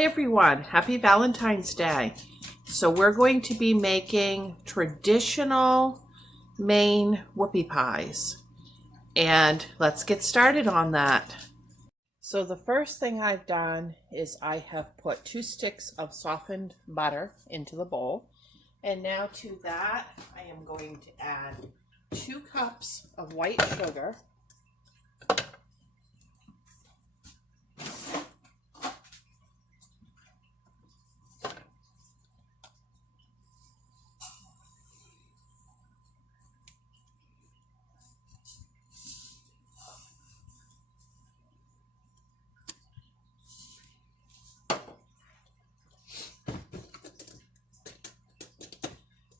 Hi everyone, happy Valentine's Day. So we're going to be making traditional Maine whoopie pies. And let's get started on that. So the first thing I've done is I have put 2 sticks of softened butter into the bowl. And now to that, I am going to add 2 cups of white sugar.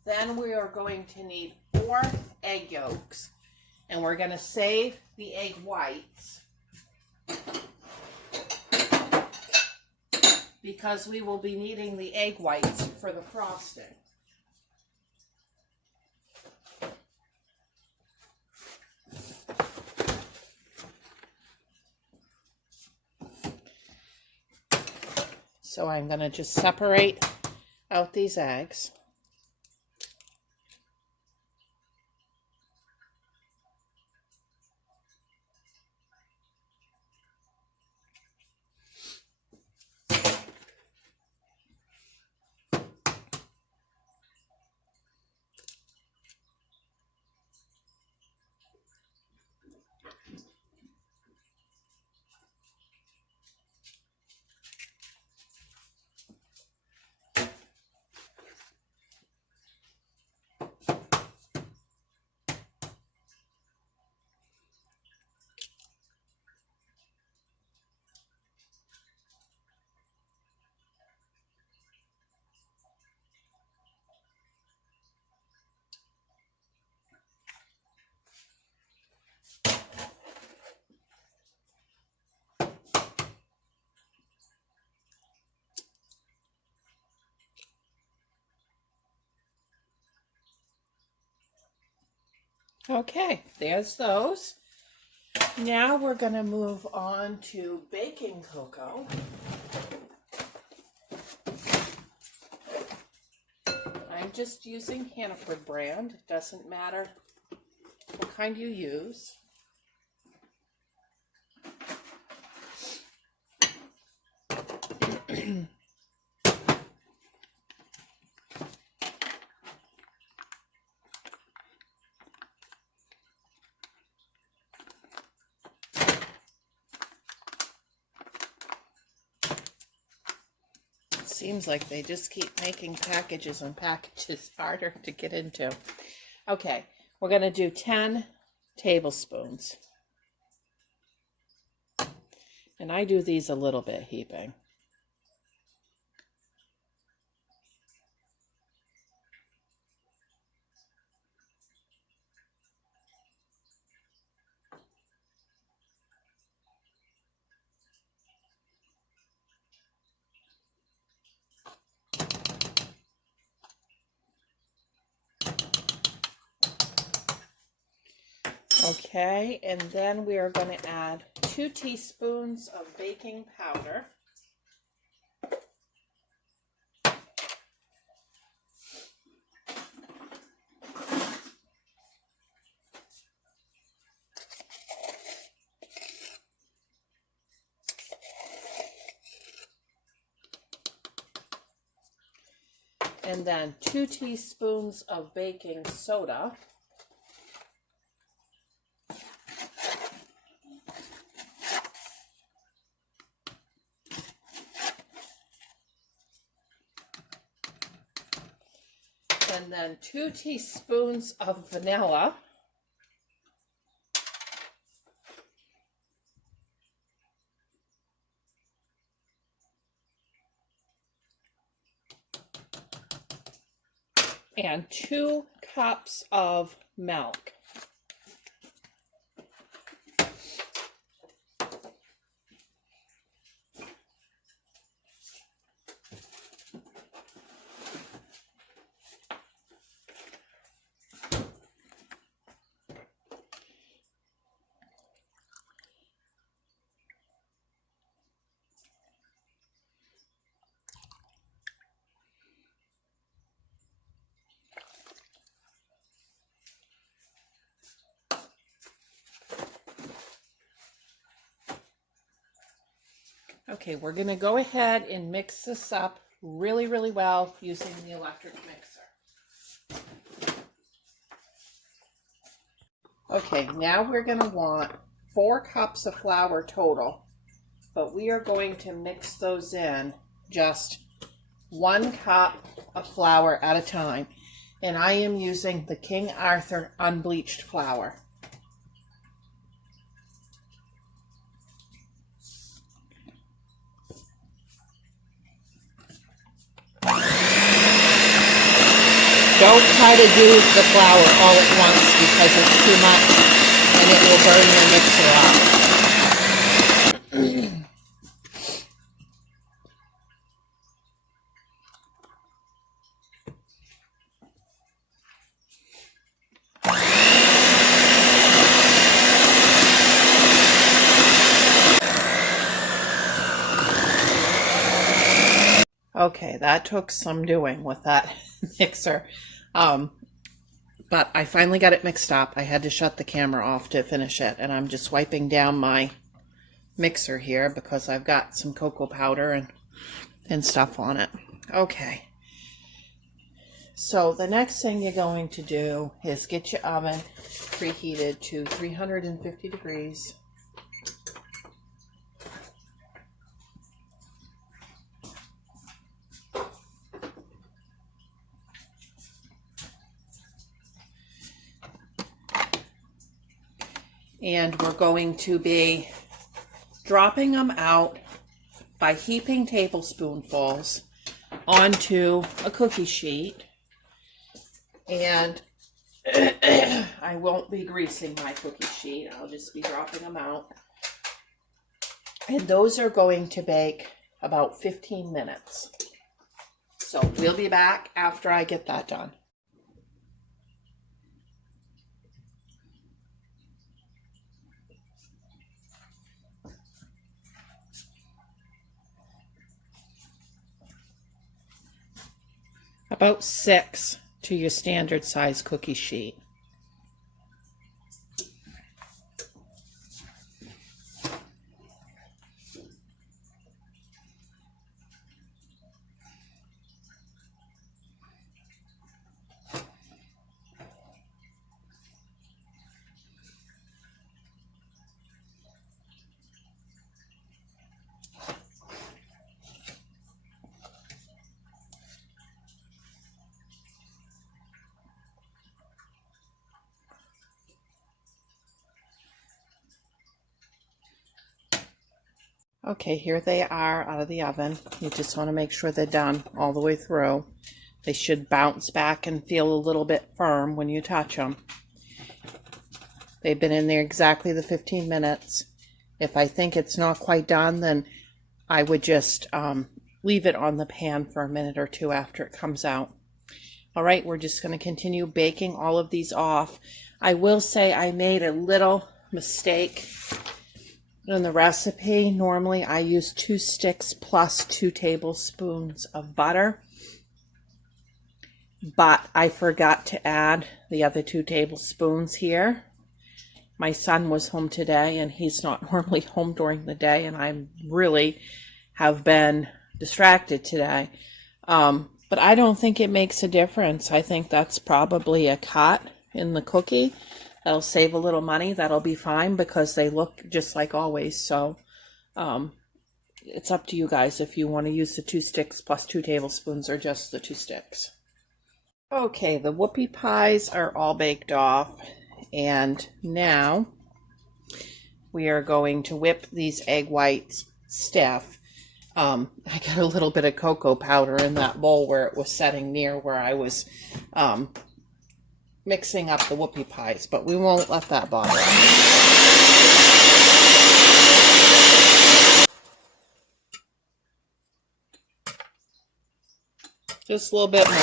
Then we are going to need 4 egg yolks, and we're going to save the egg whites because we will be needing the egg whites for the frosting. So I'm going to just separate out these eggs. Okay, there's those. Now we're going to move on to baking cocoa. I'm just using Hannaford brand. It doesn't matter what kind you use. Seems like they just keep making packages and packages harder to get into. Okay, we're going to do 10 tablespoons. And I do these a little bit heaping. Okay, and then we are going to add 2 teaspoons of baking powder. And then 2 teaspoons of baking soda. And then 2 teaspoons of vanilla. And 2 cups of milk. Okay, we're going to go ahead and mix this up really, really well using the electric mixer. Okay, now we're going to want 4 cups of flour total, but we are going to mix those in just 1 cup of flour at a time. And I am using the King Arthur unbleached flour. Don't try to do the flour all at once because it's too much and it will burn your mixer up. Okay, that took some doing with that mixer. But I finally got it mixed up. I had to shut the camera off to finish it, and I'm just wiping down my mixer here because I've got some cocoa powder and stuff on it. Okay. So the next thing you're going to do is get your oven preheated to 350 degrees. And we're going to be dropping them out by heaping tablespoonfuls onto a cookie sheet. And I won't be greasing my cookie sheet. I'll just be dropping them out. And those are going to bake about 15 minutes. So we'll be back after I get that done. About 6 to your standard size cookie sheet. Okay, here they are out of the oven. You just want to make sure they're done all the way through. They should bounce back and feel a little bit firm when you touch them. They've been in there exactly the 15 minutes. If I think it's not quite done, then I would just leave it on the pan for a minute or two after it comes out. All right, we're just going to continue baking all of these off. I will say I made a little mistake in the recipe. Normally I use 2 sticks plus 2 tablespoons of butter, but I forgot to add the other 2 tablespoons here. My son was home today and he's not normally home during the day, and I really have been distracted today. But I don't think it makes a difference. I think that's probably a cut in the cookie. That'll save a little money. That'll be fine because they look just like always. So it's up to you guys if you want to use the 2 sticks plus 2 tablespoons or just the 2 sticks. Okay, the whoopie pies are all baked off. And now we are going to whip these egg whites stiff. I got a little bit of cocoa powder in that bowl where it was setting near where I was mixing up the whoopie pies, but we won't let that bother us. Just a little bit more.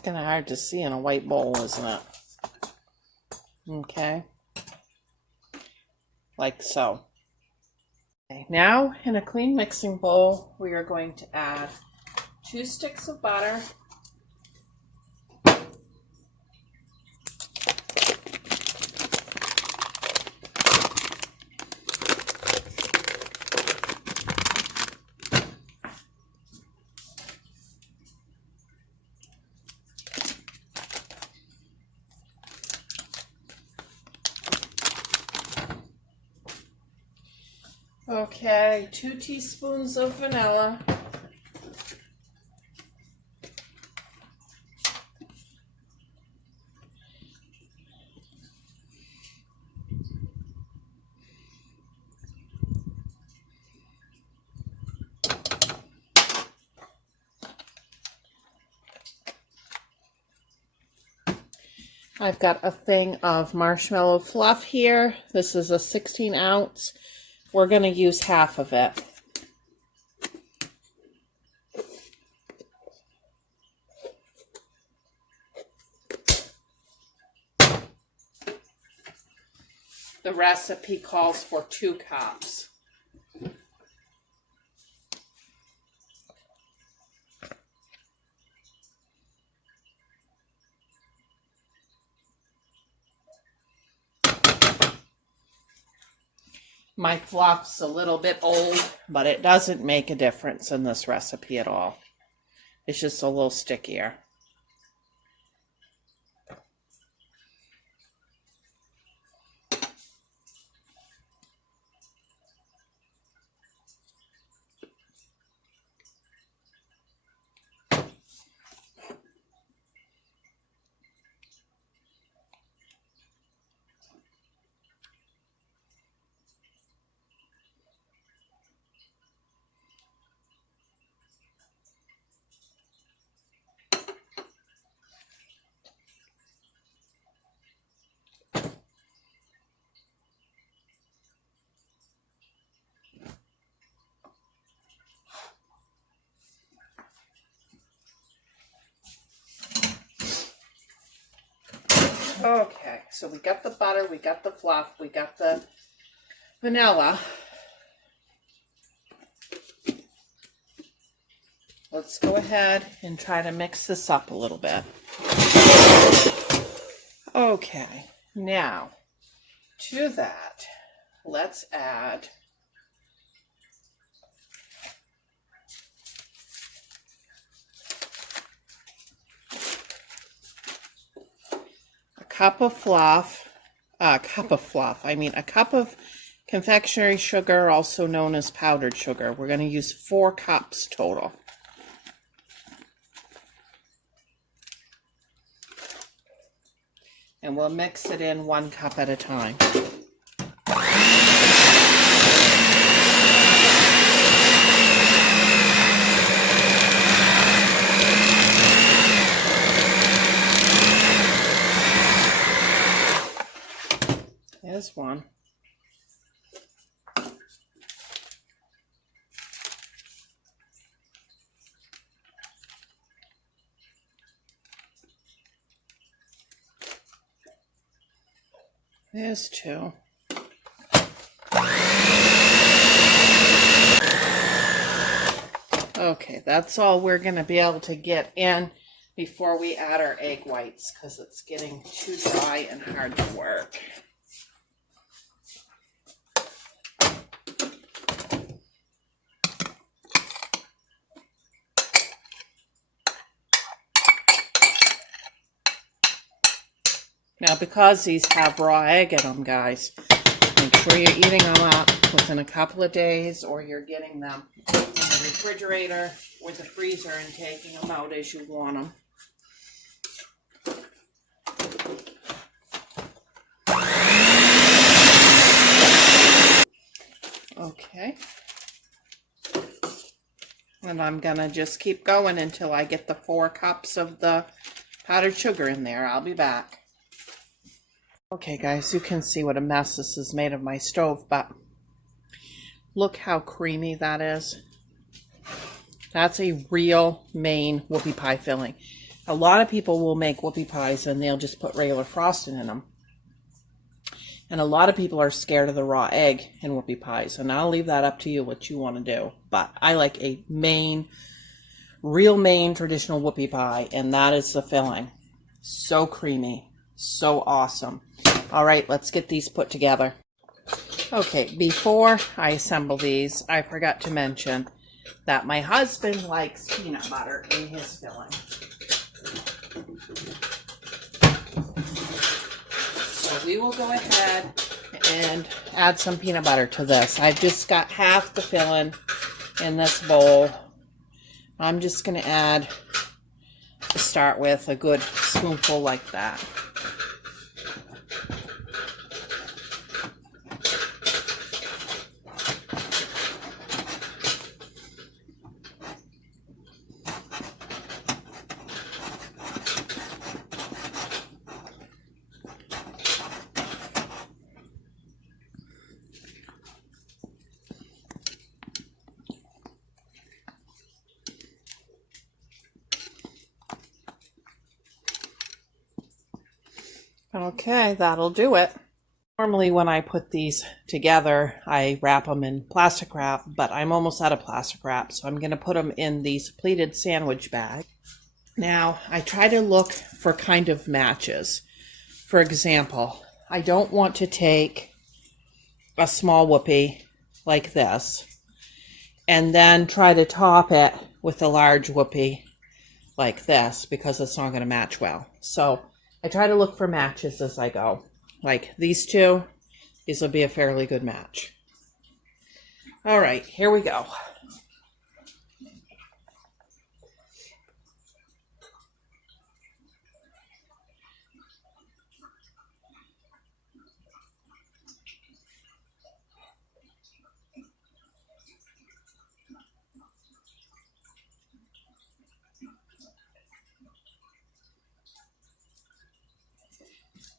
kind of hard to see in a white bowl, isn't it? Okay. Like so. Okay, now in a clean mixing bowl, we are going to add 2 sticks of butter, okay, 2 teaspoons of vanilla, I've got a thing of marshmallow fluff here. This is a 16 ounce. We're going to use half of it. The recipe calls for 2 cups. My fluff's a little bit old, but it doesn't make a difference in this recipe at all. It's just a little stickier. Okay, so we got the butter, we got the fluff, we got the vanilla. Let's go ahead and try to mix this up a little bit. Okay, now to that, let's add a cup of confectionery sugar, also known as powdered sugar. We're going to use 4 cups total. And we'll mix it in 1 cup at a time. There's one. There's 2. Okay, that's all we're going to be able to get in before we add our egg whites, because it's getting too dry and hard to work. Now, because these have raw egg in them, guys, make sure you're eating them up within a couple of days, or you're getting them in the refrigerator or the freezer and taking them out as you want them. Okay. And I'm going to just keep going until I get the 4 cups of the powdered sugar in there. I'll be back. Okay, guys, you can see what a mess this is made of my stove, but look how creamy that is. That's a real Maine whoopie pie filling. A lot of people will make whoopie pies and they'll just put regular frosting in them. And a lot of people are scared of the raw egg in whoopie pies. And I'll leave that up to you what you want to do. But I like a Maine, real Maine traditional whoopie pie. And that is the filling. So creamy. So awesome. All right, let's get these put together. Okay, before I assemble these, I forgot to mention that my husband likes peanut butter in his filling. So we will go ahead and add some peanut butter to this. I've just got half the filling in this bowl. I'm just going to add, to start with, a good spoonful like that. Okay, that'll do it. Normally when I put these together, I wrap them in plastic wrap, but I'm almost out of plastic wrap, so I'm going to put them in these pleated sandwich bag. Now, I try to look for kind of matches. For example, I don't want to take a small whoopie like this and then try to top it with a large whoopie like this because it's not going to match well. So I try to look for matches as I go. Like these two, these will be a fairly good match. All right, here we go.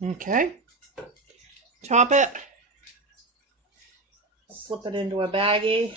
Okay, top it, slip it into a baggie.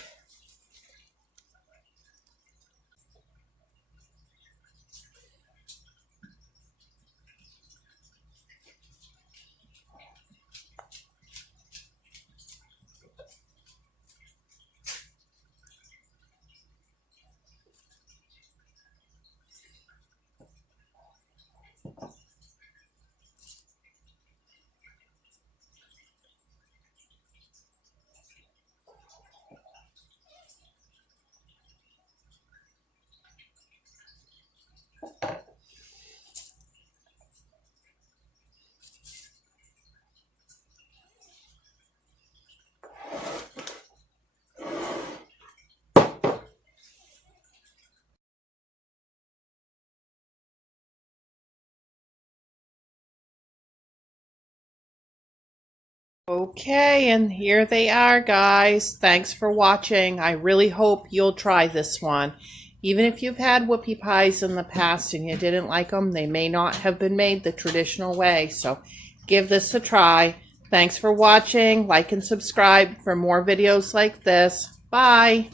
Okay, and here they are, guys. Thanks for watching. I really hope you'll try this one. Even if you've had whoopie pies in the past and you didn't like them, they may not have been made the traditional way. So give this a try. Thanks for watching. Like and subscribe for more videos like this. Bye.